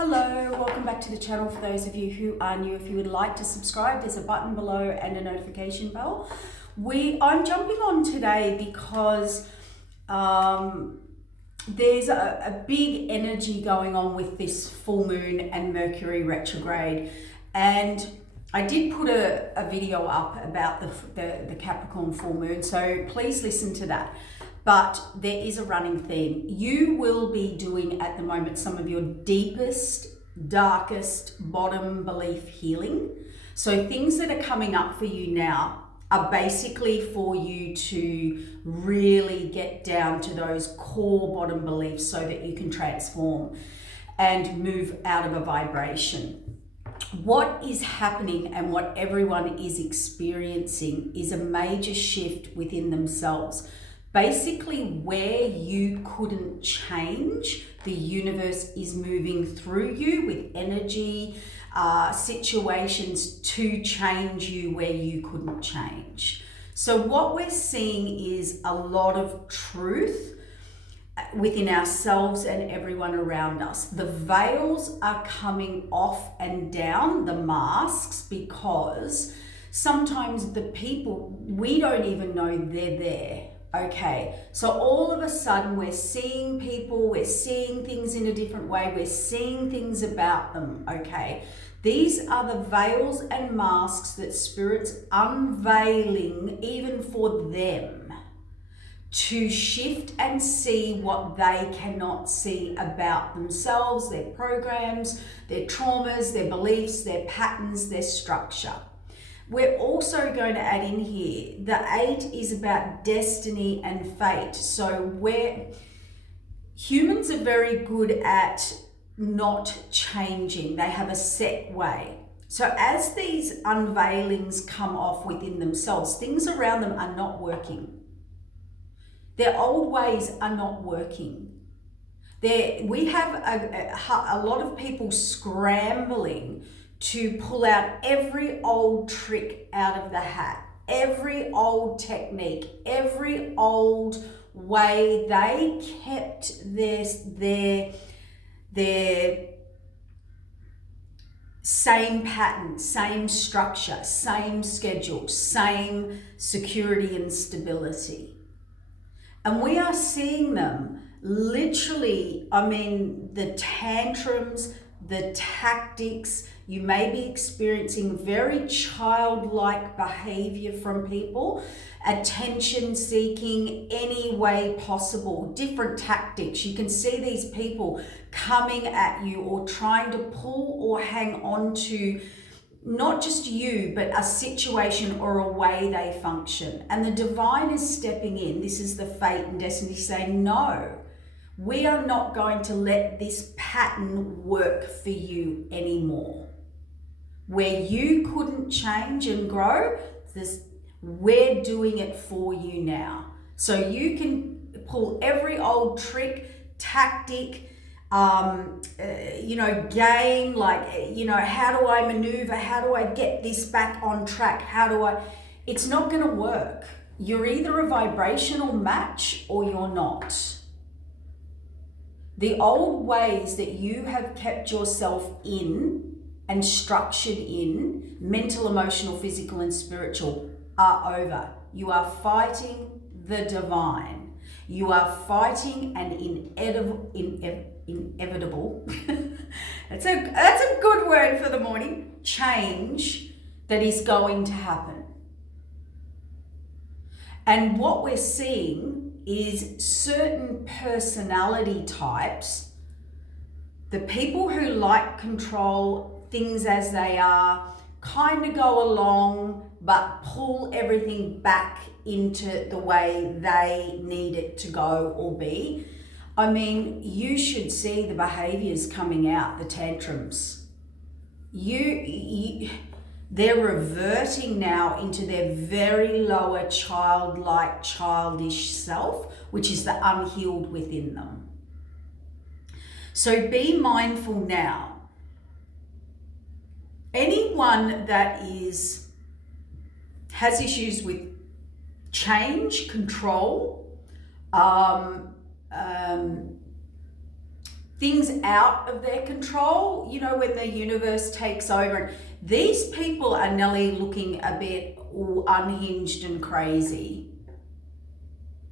Hello, welcome back to the channel. For those of you who are new, if you would like to subscribe, there's a button below and a notification bell. I'm jumping on today because there's a big energy going on with this full moon and Mercury retrograde, and I did put a video up about the Capricorn full moon, so please listen to that. But there is a running theme. You will be doing at the moment some of your deepest, darkest, bottom belief healing. So things that are coming up for you now are basically for you to really get down to those core bottom beliefs so that you can transform and move out of a vibration. What is happening and what everyone is experiencing is a major shift within themselves. Basically, where you couldn't change, the universe is moving through you with energy, situations to change you where you couldn't change. So what we're seeing is a lot of truth within ourselves and everyone around us. The veils are coming off and down, the masks, because sometimes the people, we don't even know they're there. Okay, so all of a sudden we're seeing people, we're seeing things in a different way, we're seeing things about them, okay? These are the veils and masks that Spirit's unveiling even for them to shift and see what they cannot see about themselves, their programs, their traumas, their beliefs, their patterns, their structure. We're also going to add in here, the 8 is about destiny and fate. So where humans are very good at not changing. They have a set way. So as these unveilings come off within themselves, things around them are not working. Their old ways are not working. We have a lot of people scrambling to pull out every old trick out of the hat, every old technique, every old way they kept their same pattern, same structure, same schedule, same security and stability. And we are seeing them literally, the tantrums, the tactics. You may be experiencing very childlike behavior from people, attention seeking any way possible, different tactics. You can see these people coming at you or trying to pull or hang on to not just you, but a situation or a way they function. And the divine is stepping in. This is the fate and destiny saying, no, we are not going to let this pattern work for you anymore. Where you couldn't change and grow, we're doing it for you now. So you can pull every old trick, tactic, game, how do I maneuver? How do I get this back on track? It's not going to work. You're either a vibrational match or you're not. The old ways that you have kept yourself in and structured in, mental, emotional, physical, and spiritual, are over. You are fighting the divine. You are fighting an inevitable, that's a good word for the morning, change that is going to happen. And what we're seeing is certain personality types, the people who like control, things as they are, kind of go along, but pull everything back into the way they need it to go or be. You should see the behaviors coming out, the tantrums. They're reverting now into their very lower childlike, childish self, which is the unhealed within them. So be mindful now. Anyone that has issues with change, control, things out of their control, you know, when the universe takes over. These people are nearly looking a bit unhinged and crazy.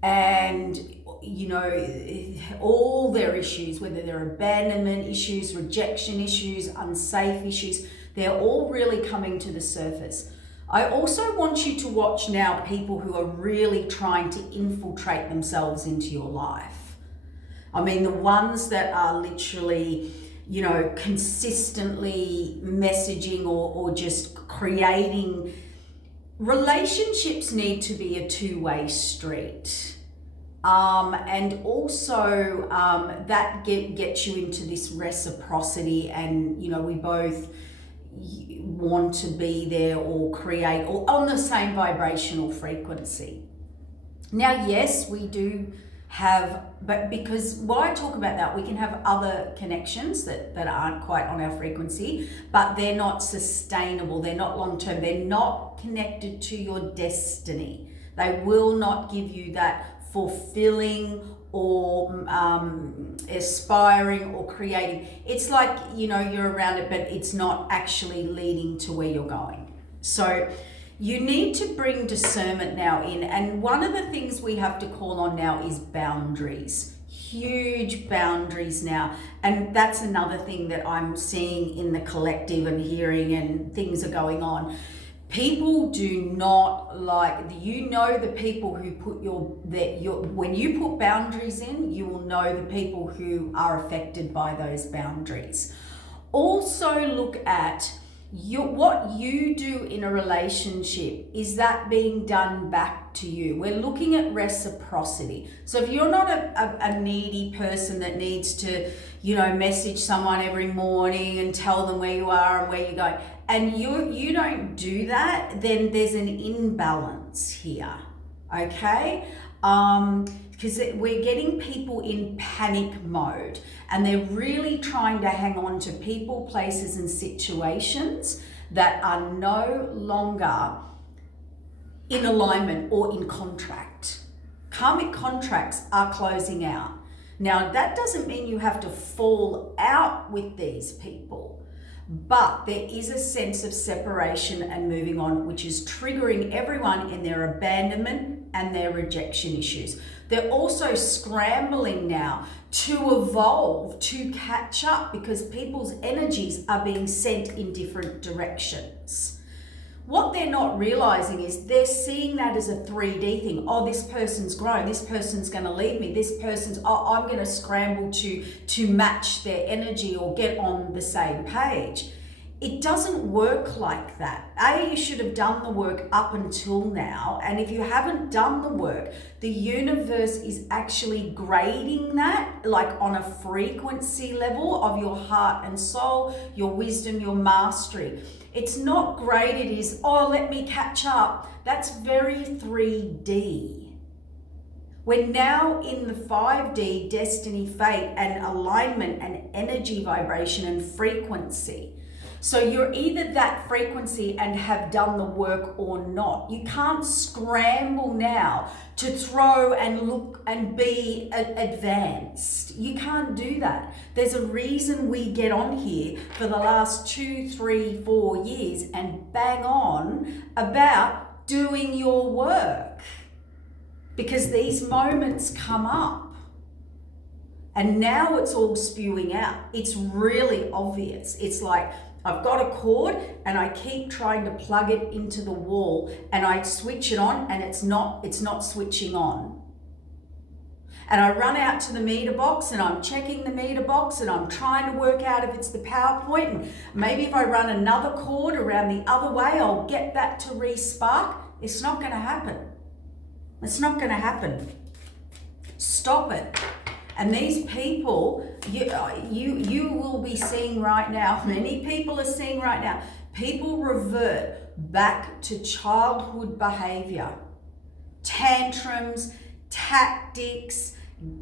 And, you know, all their issues, whether they're abandonment issues, rejection issues, unsafe issues, they're all really coming to the surface. I also want you to watch now people who are really trying to infiltrate themselves into your life. I mean, the ones that are literally, you know, consistently messaging or just creating. Relationships need to be a two-way street. And also that gets you into this reciprocity, and, you know, we both want to be there or create or on the same vibrational frequency. Now, yes, we do have, but because why I talk about that, we can have other connections that aren't quite on our frequency, but they're not sustainable, they're not long-term, they're not connected to your destiny. They will not give you that fulfilling or aspiring or creating. It's like, you know, you're around it, but it's not actually leading to where you're going. So you need to bring discernment now in. And one of the things we have to call on now is boundaries. Huge boundaries now. And that's another thing that I'm seeing in the collective and hearing, and things are going on. People do not like, you know, the people who put when you put boundaries in, you will know the people who are affected by those boundaries. Also look at what you do in a relationship. Is that being done back to you? We're looking at reciprocity. So if you're not a needy person that needs to, you know, message someone every morning and tell them where you are and where you're going, and you don't do that, then there's an imbalance here, okay? Because we're getting people in panic mode, and they're really trying to hang on to people, places, and situations that are no longer in alignment or in contract. Karmic contracts are closing out. Now, that doesn't mean you have to fall out with these people, but there is a sense of separation and moving on, which is triggering everyone in their abandonment and their rejection issues. They're also scrambling now to evolve, to catch up, because people's energies are being sent in different directions. What they're not realizing is they're seeing that as a 3D thing. Oh, this person's grown, this person's going to leave me, this person's, oh, I'm going to scramble to match their energy or get on the same page. It doesn't work like that. You should have done the work up until now. And if you haven't done the work, the universe is actually grading that, like on a frequency level of your heart and soul, your wisdom, your mastery. It's not graded as, oh, let me catch up. That's very 3D. We're now in the 5D, destiny, fate, and alignment and energy vibration and frequency. So you're either that frequency and have done the work or not. You can't scramble now to throw and look and be advanced. You can't do that. There's a reason we get on here for the last 2, 3, 4 years and bang on about doing your work, because these moments come up. And now it's all spewing out. It's really obvious. It's like, I've got a cord and I keep trying to plug it into the wall, and I switch it on and it's not switching on. And I run out to the meter box and I'm checking the meter box and I'm trying to work out if it's the power point, and maybe if I run another cord around the other way, I'll get that to re-spark. It's not going to happen. It's not going to happen. Stop it. And these people, you will be seeing right now, many people are seeing right now, people revert back to childhood behavior. Tantrums, tactics,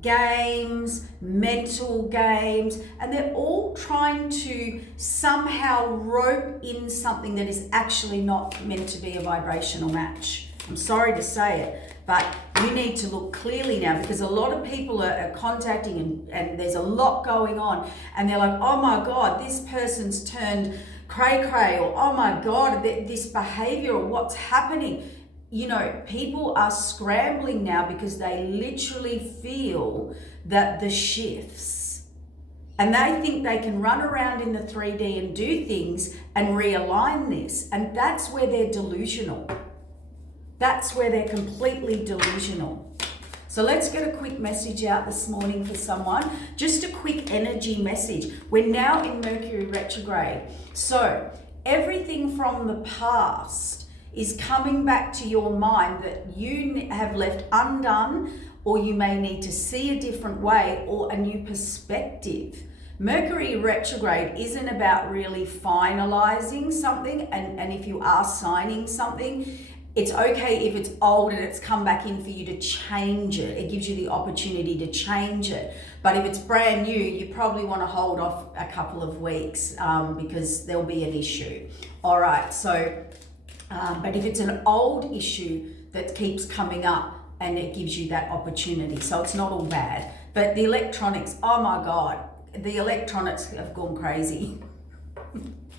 games, mental games, and they're all trying to somehow rope in something that is actually not meant to be a vibrational match. I'm sorry to say it, but you need to look clearly now, because a lot of people are contacting and there's a lot going on, and they're like, oh my God, this person's turned cray cray, or oh my God, this behavior, or what's happening. You know, people are scrambling now because they literally feel that the shifts, and they think they can run around in the 3D and do things and realign this. And that's where they're delusional. That's where they're completely delusional. So let's get a quick message out this morning for someone. Just a quick energy message. We're now in Mercury retrograde. So everything from the past is coming back to your mind that you have left undone, or you may need to see a different way or a new perspective. Mercury retrograde isn't about really finalizing something, and if you are signing something, it's okay if it's old and it's come back in for you to change it. It gives you the opportunity to change it. But if it's brand new, you probably want to hold off a couple of weeks because there'll be an issue. All right, so, but if it's an old issue that keeps coming up, and it gives you that opportunity, so it's not all bad. But the electronics, oh my God, the electronics have gone crazy.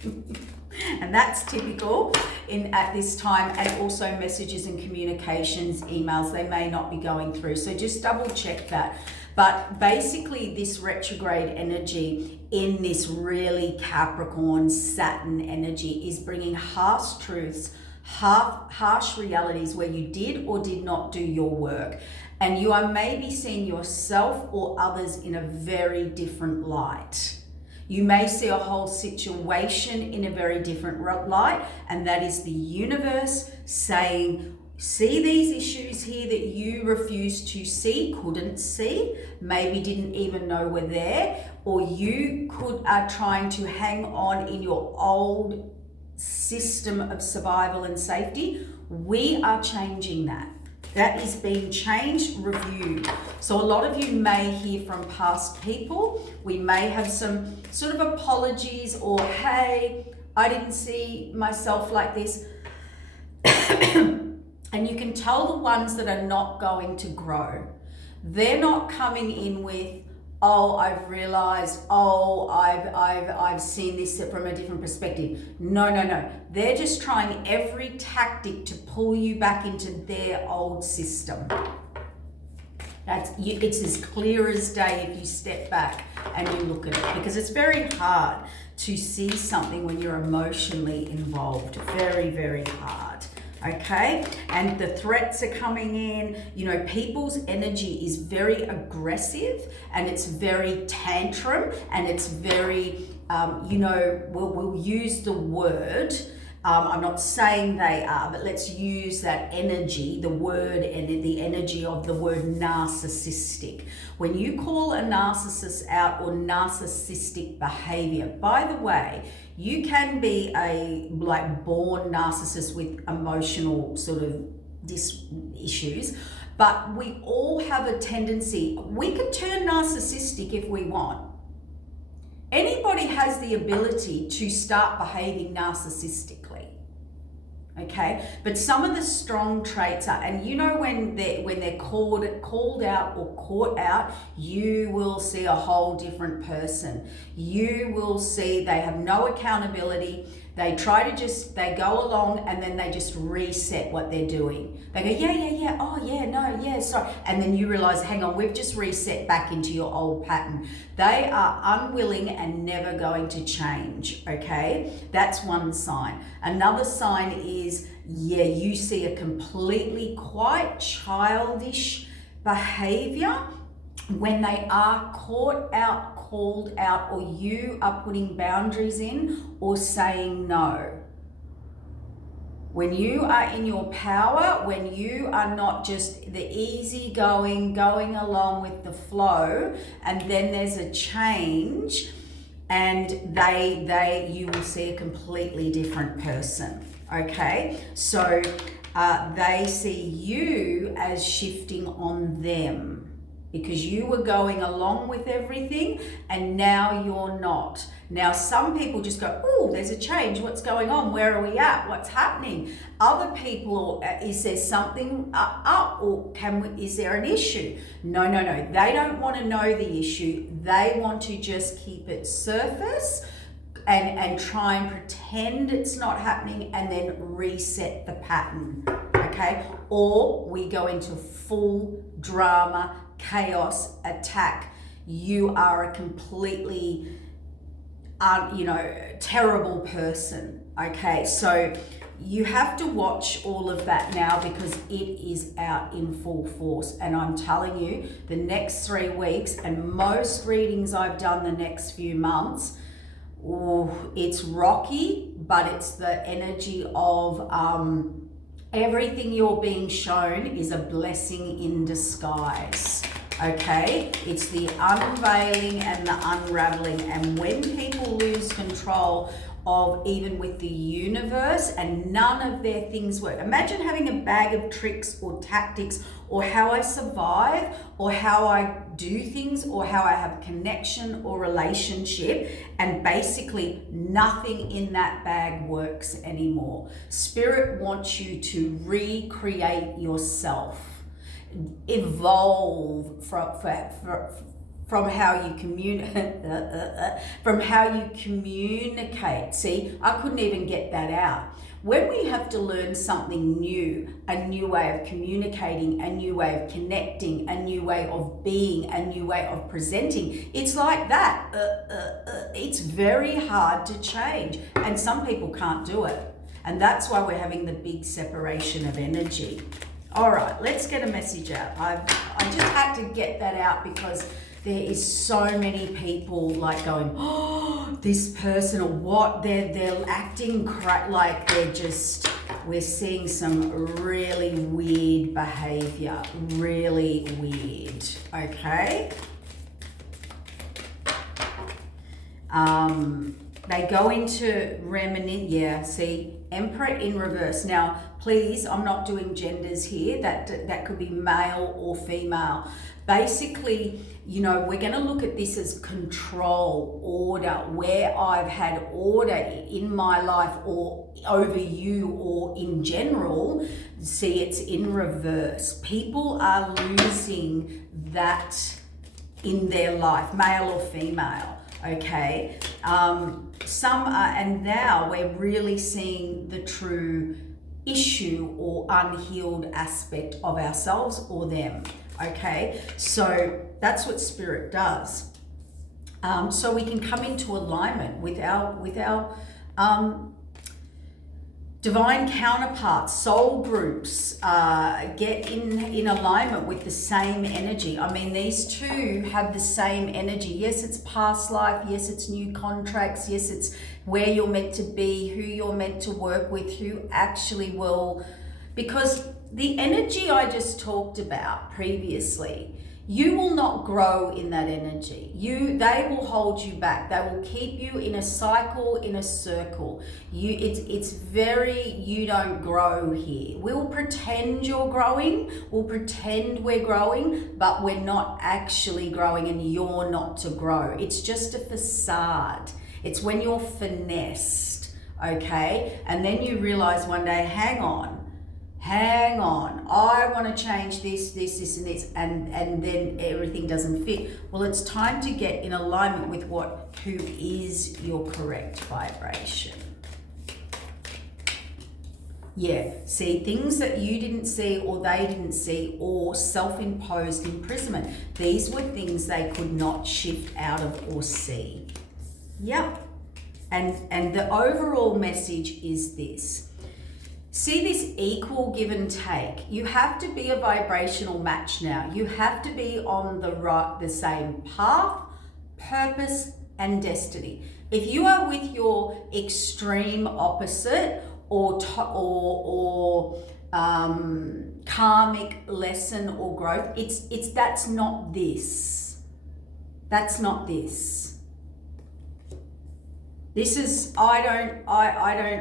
And that's typical at this time, and also messages and communications, emails, they may not be going through. So just double check that. But basically this retrograde energy in this really Capricorn Saturn energy is bringing harsh truths, harsh realities where you did or did not do your work. And you are maybe seeing yourself or others in a very different light. You may see a whole situation in a very different light, and that is the universe saying, see these issues here that you refuse to see, couldn't see, maybe didn't even know were there, or you are trying to hang on in your old system of survival and safety. We are changing that. That is being changed, reviewed. So a lot of you may hear from past people. We may have some sort of apologies, or, hey, I didn't see myself like this. And you can tell the ones that are not going to grow. They're not coming in with, oh, I've realized, oh, I've seen this from a different perspective. No. They're just trying every tactic to pull you back into their old system. It's as clear as day if you step back and you look at it, because it's very hard to see something when you're emotionally involved. Very, very hard. Okay, and the threats are coming in. You know, people's energy is very aggressive, and it's very tantrum, and it's very, we'll use the word. I'm not saying they are, but let's use that energy, the word, and the energy of the word narcissistic. When you call a narcissist out, or narcissistic behavior, by the way, you can be a born narcissist with emotional sort of issues, but we all have a tendency. We could turn narcissistic if we want. Anybody has the ability to start behaving narcissistically. Okay, but some of the strong traits are, and you know, when they're called out or caught out, you will see a whole different person. You will see they have no accountability. They they go along, and then they just reset what they're doing. They go, yeah, oh yeah, no, yeah, sorry. And then you realize, hang on, we've just reset back into your old pattern. They are unwilling and never going to change, okay? That's one sign. Another sign is, you see a completely quite childish behavior when they are caught out, called out, or you are putting boundaries in or saying no. When you are in your power, when you are not just the easy going along with the flow, and then there's a change, and you will see a completely different person. Okay, so they see you as shifting on them, because you were going along with everything, and now you're not. Now, some people just go, oh, there's a change. What's going on? Where are we at? What's happening? Other people, is there something up, or is there an issue? No. They don't want to know the issue. They want to just keep it surface and try and pretend it's not happening and then reset the pattern, okay? Or we go into full drama, chaos, attack. You are a completely, terrible person, okay? So you have to watch all of that now because it is out in full force. And I'm telling you, the next 3 weeks and most readings I've done the next few months, it's rocky, but it's the energy of everything you're being shown is a blessing in disguise. Okay, it's the unveiling and the unraveling. And when people lose control of even with the universe and none of their things work. Imagine having a bag of tricks or tactics or how I survive or how I do things or how I have connection or relationship, and basically nothing in that bag works anymore. Spirit wants you to recreate yourself, evolve from how you communicate. See, I couldn't even get that out. When we have to learn something new, a new way of communicating, a new way of connecting, a new way of being, a new way of presenting, it's like that. It's very hard to change, and some people can't do it. And that's why we're having the big separation of energy. All right, let's get a message out. I just had to get that out because there is so many people like going, oh, this person or what, they're acting like they're just, we're seeing some really weird behavior, really weird, okay? They go into see, Emperor in reverse. Now, please, I'm not doing genders here. That could be male or female. Basically, we're going to look at this as control, order, where I've had order in my life or over you or in general. See, it's in reverse. People are losing that in their life, male or female, okay? Some are, and now we're really seeing the true issue or unhealed aspect of ourselves or them. Okay, so that's what Spirit does. So we can come into alignment with our divine counterparts, soul groups, get in alignment with the same energy. I mean, these two have the same energy. Yes, it's past life. Yes, it's new contracts. Yes, it's where you're meant to be, who you're meant to work with, who actually will, because the energy I just talked about previously, you will not grow in that energy. They will hold you back. They will keep you in a cycle, in a circle. It's very, you don't grow here. We'll pretend you're growing. We'll pretend we're growing, but we're not actually growing, and you're not to grow. It's just a facade. It's when you're finessed, okay? And then you realize one day, hang on, I want to change this, and this, and then everything doesn't fit. Well, it's time to get in alignment with who is your correct vibration. Yeah, see, things that you didn't see or they didn't see, or self-imposed imprisonment. These were things they could not shift out of or see. Yep. And the overall message is this. See this equal give and take. You have to be a vibrational match now. You have to be on the same path, purpose, and destiny. If you are with your extreme opposite or karmic lesson or growth, that's not this. That's not this. This is, I don't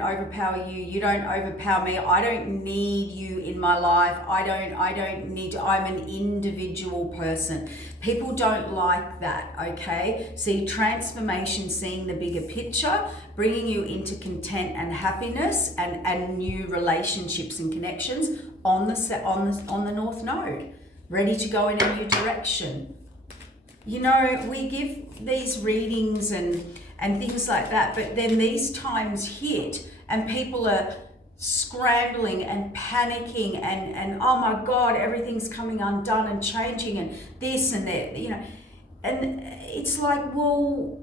overpower you. You don't overpower me. I don't need you in my life. I don't need, I'm an individual person. People don't like that, okay? See, transformation, seeing the bigger picture, bringing you into content and happiness and new relationships and connections on the North Node, ready to go in a new direction. You know, we give these readings and things like that, but then these times hit and people are scrambling and panicking and oh my God, everything's coming undone and changing and this and that, you know. And it's like, well,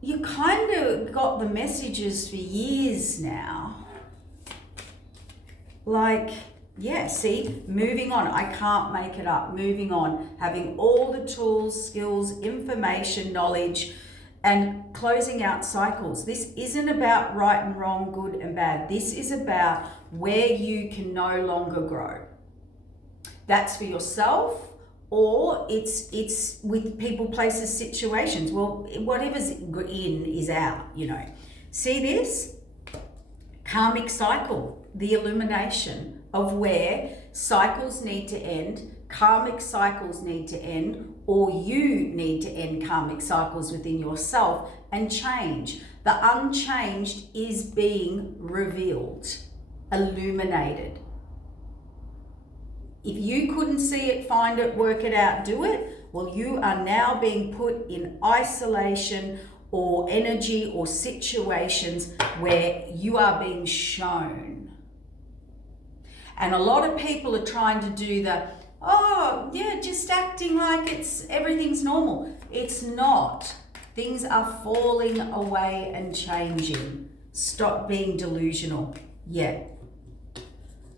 you kind of got the messages for years now. Like, yeah, see, moving on. I can't make it up. Moving on, having all the tools, skills, information, knowledge, and closing out cycles. This isn't about right and wrong, good and bad. This is about where you can no longer grow. That's for yourself, or it's with people, places, situations. Well, whatever's in is out, you know. See this? Karmic cycle, the illumination of where cycles need to end, karmic cycles need to end, or you need to end karmic cycles within yourself and change. The unchanged is being revealed, illuminated. If you couldn't see it, find it, work it out, do it, well, you are now being put in isolation or energy or situations where you are being shown. And a lot of people are trying to do the, oh yeah, just acting like everything's normal. It's not. Things are falling away and changing. Stop being delusional. Yeah.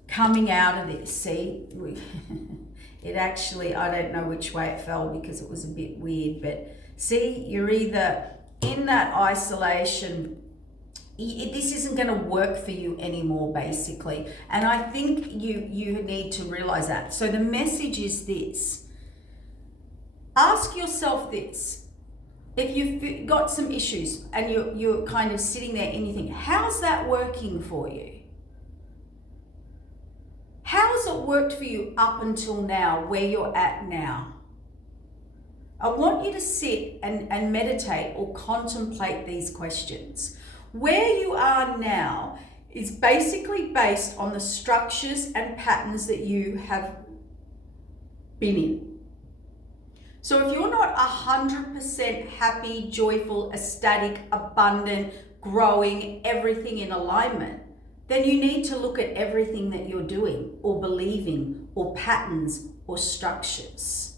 Coming out of this, see, it actually, I don't know which way it fell because it was a bit weird, but see, you're either in that isolation, this isn't going to work for you anymore, basically. And I think you need to realize that. So the message is this. Ask yourself this. If you've got some issues and you're kind of sitting there and you think, how's that working for you? How's it worked for you up until now, where you're at now? I want you to sit and meditate or contemplate these questions. Where you are now is basically based on the structures and patterns that you have been in. So if you're not 100% happy, joyful, ecstatic, abundant, growing, everything in alignment, then you need to look at everything that you're doing or believing or patterns or structures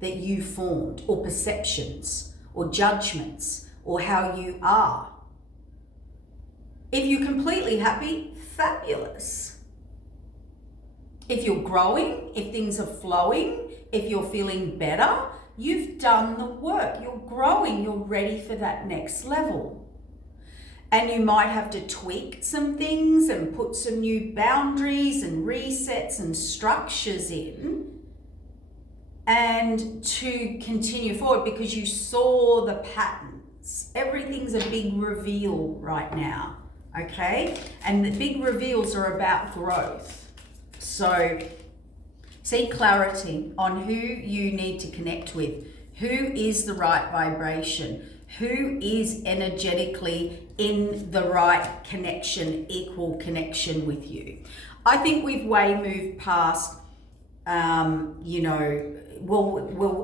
that you formed or perceptions or judgments or how you are. If you're completely happy, fabulous. If you're growing, if things are flowing, if you're feeling better, you've done the work. You're growing, you're ready for that next level. And you might have to tweak some things and put some new boundaries and resets and structures in and to continue forward because you saw the patterns. Everything's a big reveal right now. Okay, and the big reveals are about growth. So see clarity on who you need to connect with, who is the right vibration, who is energetically in the right connection, equal connection with you. I think we've way moved past, well,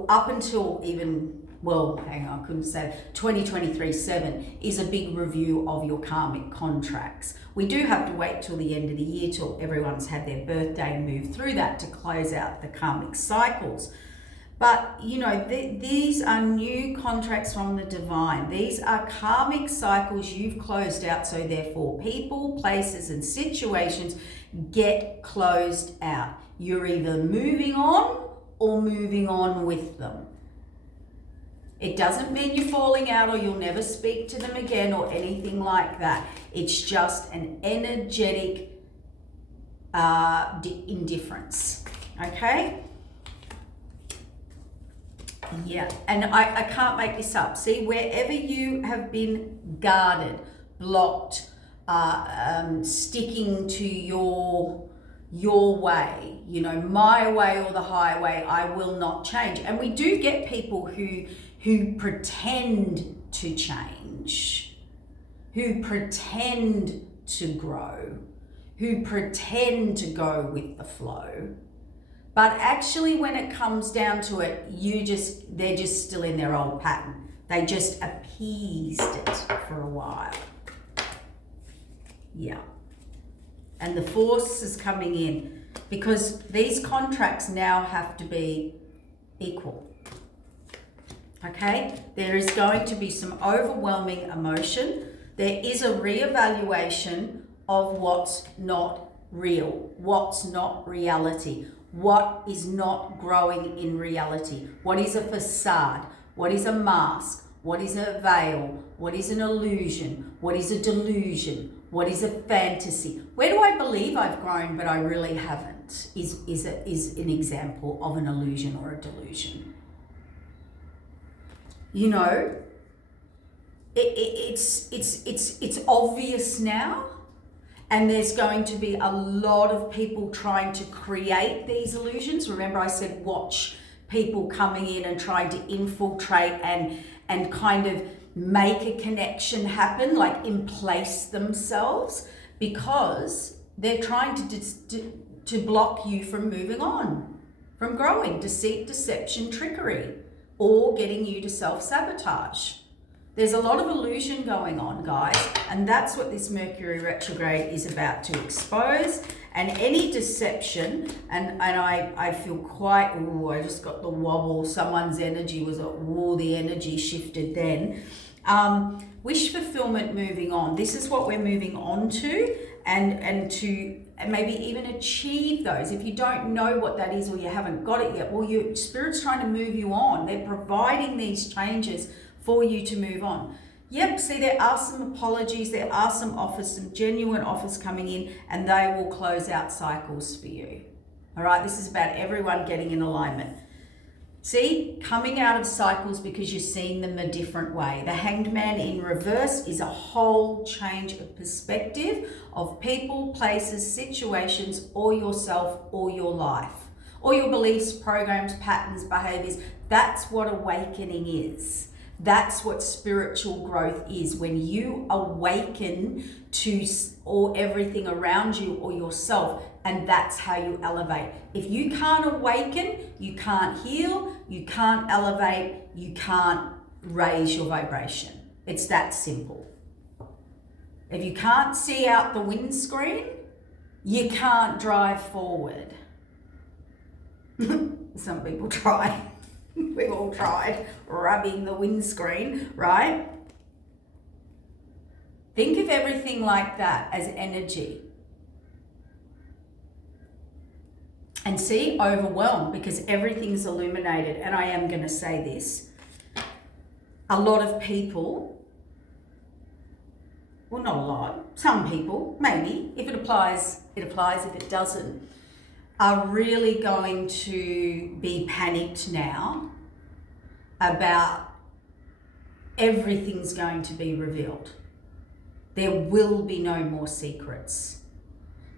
up until even, well, hang on, I couldn't say, 2023-7 is a big review of your karmic contracts. We do have to wait till the end of the year, till everyone's had their birthday and move through that to close out the karmic cycles. But, you know, these are new contracts from the divine. These are karmic cycles you've closed out. So therefore, people, places, and situations get closed out. You're either moving on or moving on with them. It doesn't mean you're falling out or you'll never speak to them again or anything like that. It's just an energetic indifference, okay? Yeah, and I can't make this up. See, wherever you have been guarded, blocked, sticking to your way, you know, my way or the highway, I will not change. And we do get people who pretend to change, who pretend to grow, who pretend to go with the flow. But actually, when it comes down to it, they're just still in their old pattern. They just appeased it for a while. Yeah. And the force is coming in because these contracts now have to be equal. Okay? There is going to be some overwhelming emotion. There is a reevaluation of what's not real, what's not reality. What is not growing in reality? What is a facade? What is a mask? What is a veil? What is an illusion? What is a delusion? What is a fantasy? Where do I believe I've grown but I really haven't? Is an example of an illusion or a delusion. You know, it's obvious now. And there's going to be a lot of people trying to create these illusions. Remember I said watch people coming in and trying to infiltrate and kind of make a connection happen, like emplace themselves, because they're trying to block you from moving on, from growing, deceit, deception, trickery, or getting you to self-sabotage. There's a lot of illusion going on, guys, and that's what this Mercury retrograde is about to expose. And any deception, and I feel quite, I just got the wobble. Someone's energy was, the energy shifted then. Wish fulfillment moving on. This is what we're moving on to, and to maybe even achieve those. If you don't know what that is or you haven't got it yet, well, your Spirit's trying to move you on. They're providing these changes for you to move on. Yep, see, there are some apologies, there are some offers, some genuine offers coming in, and they will close out cycles for you. All right, this is about everyone getting in alignment. See, coming out of cycles because you're seeing them a different way. The Hanged Man in reverse is a whole change of perspective of people, places, situations, or yourself, or your life, or your beliefs, programs, patterns, behaviors. That's what awakening is. That's what spiritual growth is, when you awaken to or everything around you or yourself, and that's how you elevate. If you can't awaken, you can't heal, you can't elevate, you can't raise your vibration. It's that simple. If you can't see out the windscreen, you can't drive forward. Some people try. We've all tried rubbing the windscreen, right? Think of everything like that as energy. And see, overwhelmed, because everything's illuminated. And I am going to say this. A lot of people, well, not a lot, some people, maybe, if it applies, it applies. If it doesn't, are really going to be panicked now about everything's going to be revealed. There will be no more secrets.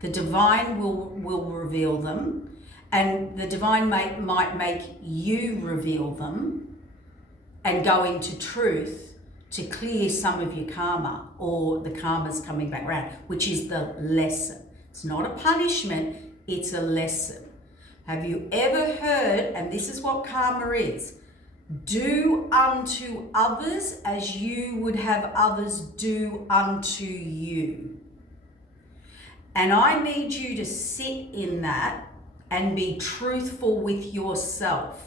The divine will reveal them, and the divine might make you reveal them and go into truth to clear some of your karma, or the karma's coming back around, which is the lesson. It's not a punishment, it's a lesson. Have you ever heard, and this is what karma is, do unto others as you would have others do unto you. And I need you to sit in that and be truthful with yourself,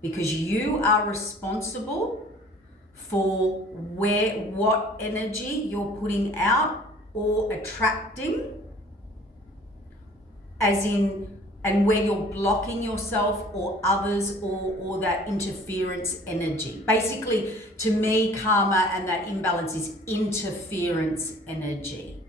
because you are responsible for what energy you're putting out or attracting, as in, and where you're blocking yourself or others, or that interference energy. Basically, to me, karma and that imbalance is interference energy.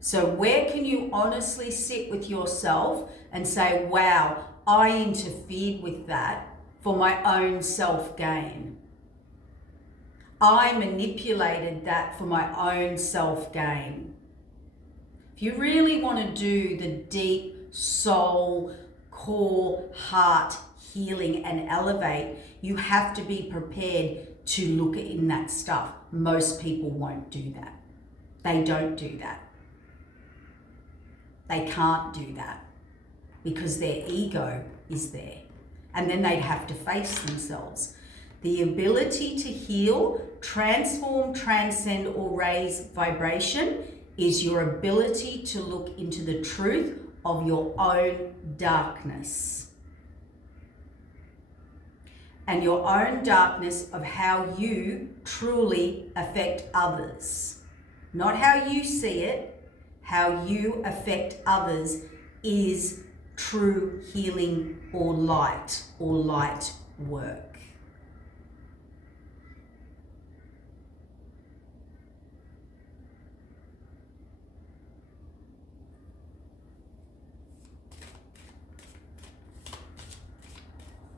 So where can you honestly sit with yourself and say, wow, I interfered with that for my own self-gain. I manipulated that for my own self-gain. If you really want to do the deep soul, core, heart healing and elevate, you have to be prepared to look in that stuff. Most people won't do that. They don't do that. They can't do that because their ego is there. And then they'd have to face themselves. The ability to heal, transform, transcend, or raise vibration is your ability to look into the truth of your own darkness. And your own darkness of how you truly affect others. Not how you see it, how you affect others is true healing or light work.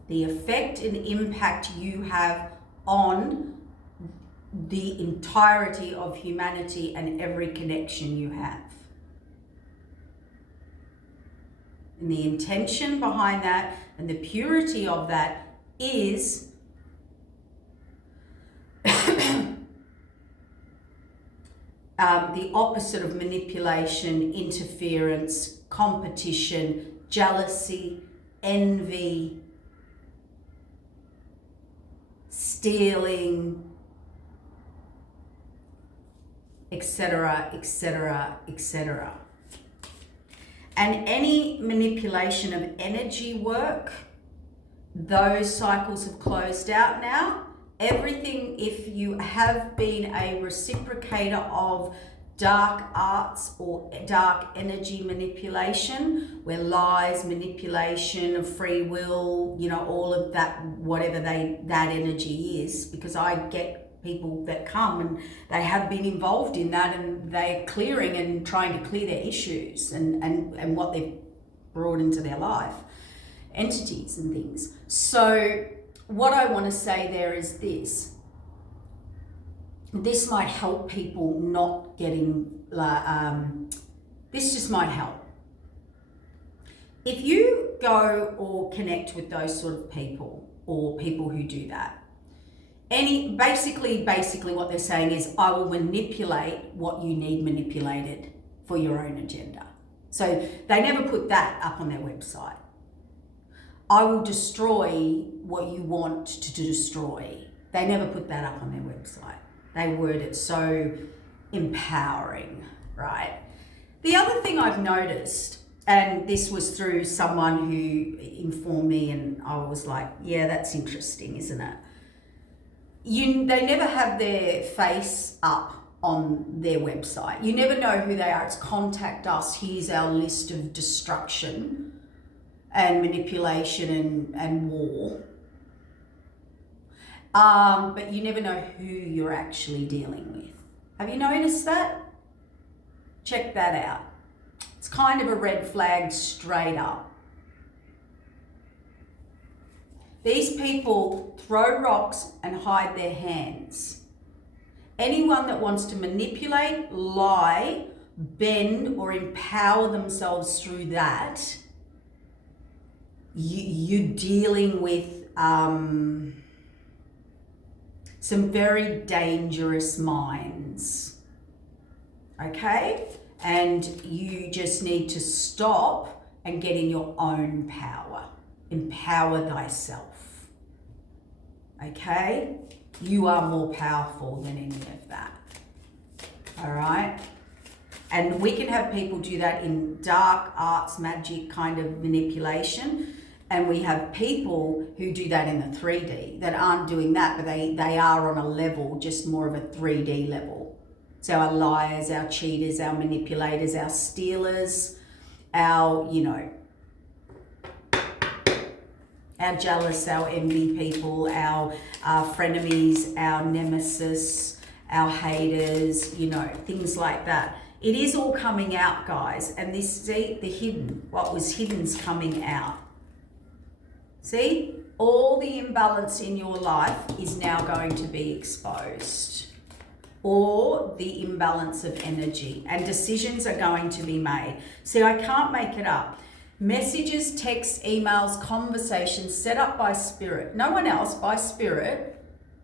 The effect and impact you have on the entirety of humanity and every connection you have. And the intention behind that and the purity of that is the opposite of manipulation, interference, competition, jealousy, envy, stealing, etc., etc., etc. And any manipulation of energy work, those cycles have closed out now. Everything, if you have been a reciprocator of dark arts or dark energy manipulation, where lies, manipulation of free will, you know, all of that, whatever that energy is, because I get people that come and they have been involved in that and they're clearing and trying to clear their issues and what they've brought into their life, entities and things. So what I want to say there is this. This might help people not getting, this just might help. If you go or connect with those sort of people or people who do that, basically what they're saying is, I will manipulate what you need manipulated for your own agenda. So they never put that up on their website. I will destroy what you want to destroy. They never put that up on their website. They word it so empowering, right? The other thing I've noticed, and this was through someone who informed me and I was like, yeah, that's interesting, isn't it? They never have their face up on their website. You never know who they are. It's contact us. Here's our list of destruction and manipulation and war. But you never know who you're actually dealing with. Have you noticed that? Check that out. It's kind of a red flag straight up. These people throw rocks and hide their hands. Anyone that wants to manipulate, lie, bend, or empower themselves through that, you're dealing with some very dangerous minds, okay? And you just need to stop and get in your own power. Empower thyself, okay? You are more powerful than any of that, all right? And we can have people do that in dark arts, magic kind of manipulation. And we have people who do that in the 3D that aren't doing that, but they are on a level, just more of a 3D level. So our liars, our cheaters, our manipulators, our stealers, our, you know, our jealous, our envy people, our frenemies, our nemesis, our haters, you know, things like that. It is all coming out, guys. And this, see, the hidden, what was hidden's coming out. See? all the imbalance in your life is now going to be exposed, or the imbalance of energy, and decisions are going to be made. See, I can't make it up. Messages, texts, emails, conversations set up by spirit, no one else, by spirit,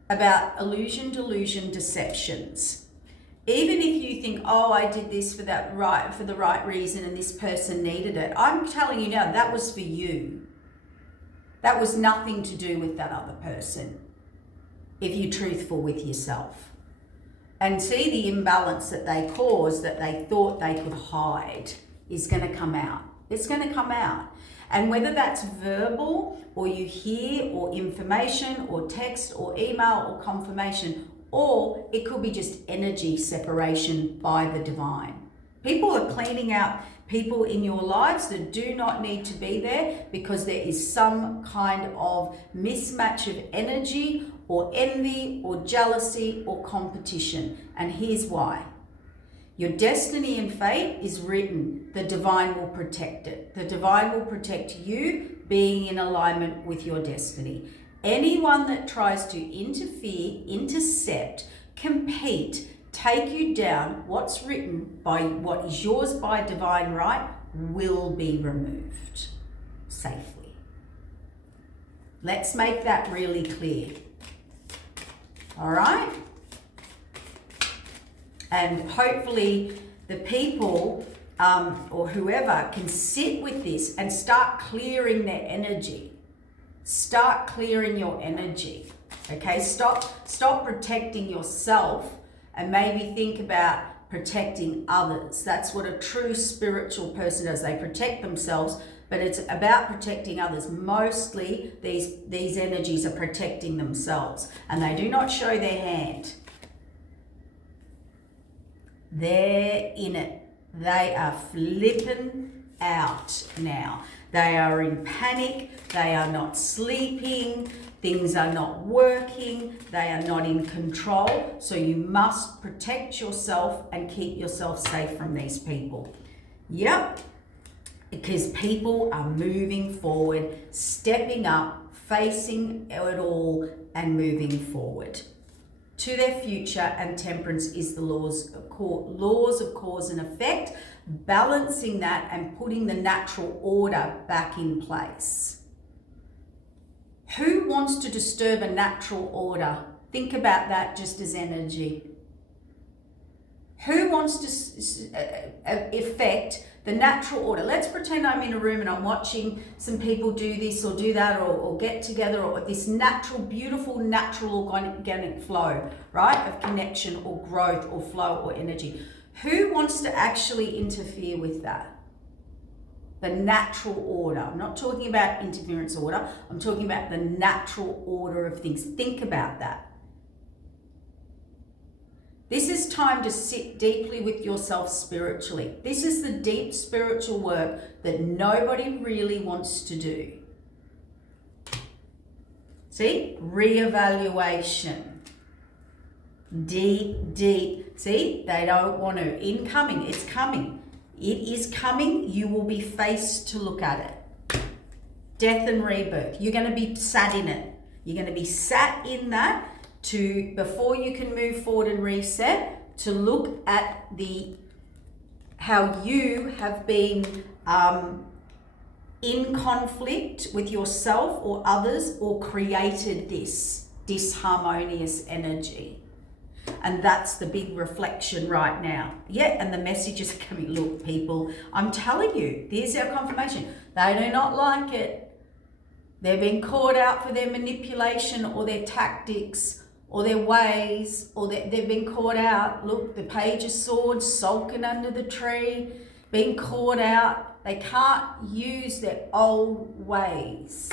about illusion, delusion, deceptions. Even if you think, oh, I did this for the right reason and this person needed it, I'm telling you now, that was for you. That was nothing to do with that other person, if you're truthful with yourself. And see, the imbalance that they caused, that they thought they could hide, is going to come out. It's going to come out. And whether that's verbal, or you hear, or information, or text, or email, or confirmation, or it could be just energy separation by the divine. People are cleaning out people in your lives that do not need to be there, because there is some kind of mismatch of energy, or envy, or jealousy, or competition. And here's why. Your destiny and fate is written. The divine will protect it. The divine will protect you being in alignment with your destiny. Anyone that tries to interfere, intercept, compete, take you down, what's written by what is yours by divine right, will be removed safely. Let's make that really clear. All right? And hopefully the people or whoever can sit with this and start clearing their energy. Start clearing your energy. Okay? Stop protecting yourself and maybe think about protecting others. That's what a true spiritual person does. They protect themselves, but it's about protecting others. Mostly these energies are protecting themselves, and they do not show their hand. They're in it. They are flipping out now. They are in panic. They are not sleeping. Things are not working. They are not in control. So you must protect yourself and keep yourself safe from these people. Yep. Because people are moving forward, stepping up, facing it all, and moving forward to their future. And temperance is the laws of cause and effect, balancing that and putting the natural order back in place. Who wants to disturb a natural order? Think about that just as energy. Who wants to affect the natural order? Let's pretend I'm in a room and I'm watching some people do this or do that, or get together, or this natural, beautiful, natural organic flow, right? Of connection or growth or flow or energy. Who wants to actually interfere with that? The natural order. I'm not talking about interference order. I'm talking about the natural order of things. Think about that. This is time to sit deeply with yourself spiritually. This is the deep spiritual work that nobody really wants to do. See? Reevaluation. Deep. See? They don't want to. Incoming. It's coming. It is coming. You will be faced to look at it. Death and rebirth. You're going to be sat in it. You're going to be sat in that before you can move forward and reset, to look at how you have been in conflict with yourself or others, or created this disharmonious energy. And that's the big reflection right now. Yeah, and the message is coming. Look, people, I'm telling you, there's our confirmation. They do not like it. They've been caught out for their manipulation or their tactics or their ways, or they've been caught out. Look, the Page of Swords sulking under the tree, being caught out. They can't use their old ways.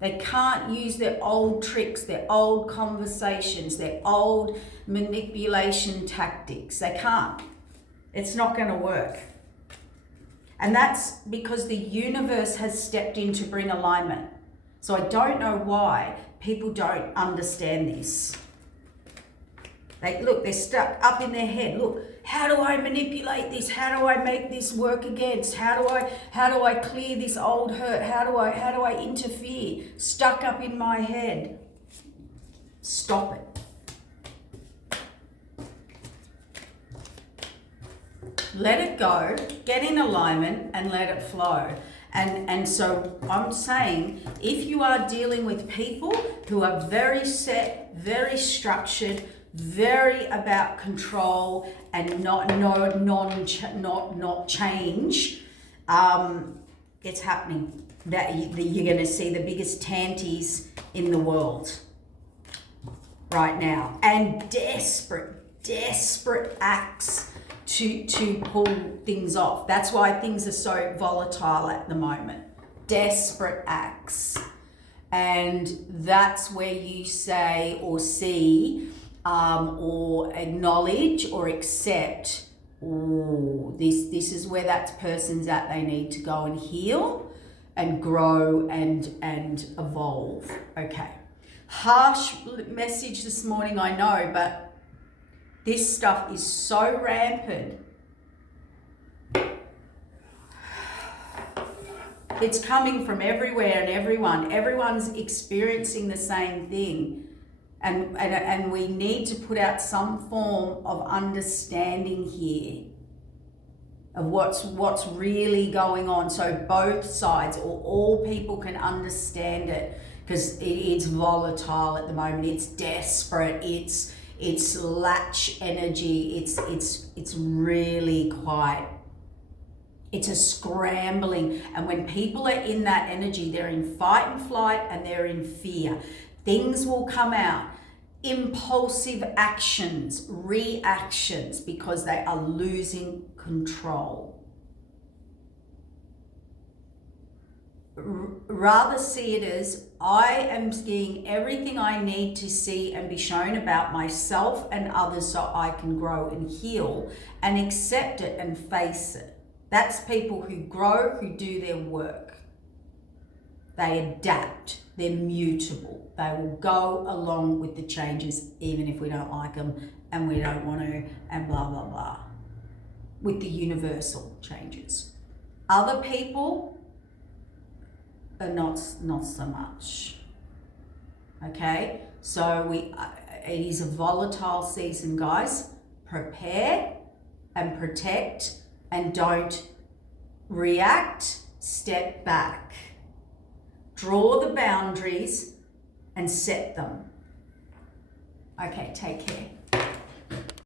They can't use their old tricks, their old conversations, their old manipulation tactics. They can't. It's not going to work. And that's because the universe has stepped in to bring alignment. So I don't know why people don't understand this. They're stuck up in their head. Look, how do I manipulate this? How do I make this work against? How do I clear this old hurt? How do I interfere? Stuck up in my head. Stop it. Let it go, get in alignment and let it flow. And so I'm saying, if you are dealing with people who are very set, very structured, very about control and not change, it's happening. That you're going to see the biggest tanties in the world right now, and desperate acts to pull things off. That's why things are so volatile at the moment. Desperate acts. And that's where you say or see or acknowledge or accept, oh, this is where that person's at. They need to go and heal and grow and evolve. Okay. Harsh message this morning, I know, but this stuff is so rampant. It's coming from everywhere and everyone. Everyone's experiencing the same thing. And we need to put out some form of understanding here of what's really going on, so both sides or all people can understand it, because it's volatile at the moment. It's desperate. It's latch energy. It's really quite, it's a scrambling. And when people are in that energy, they're in fight and flight and they're in fear. Things will come out. Impulsive actions, reactions, because they are losing control. Rather see it as, I am seeing everything I need to see and be shown about myself and others so I can grow and heal and accept it and face it. That's people who grow, who do their work. They adapt, they're mutable. They will go along with the changes even if we don't like them and we don't want to, and blah, blah, blah, with the universal changes. Other people are not so much. Okay, so it is a volatile season, guys. Prepare and protect and don't react. Step back. Draw the boundaries and set them. Okay, take care.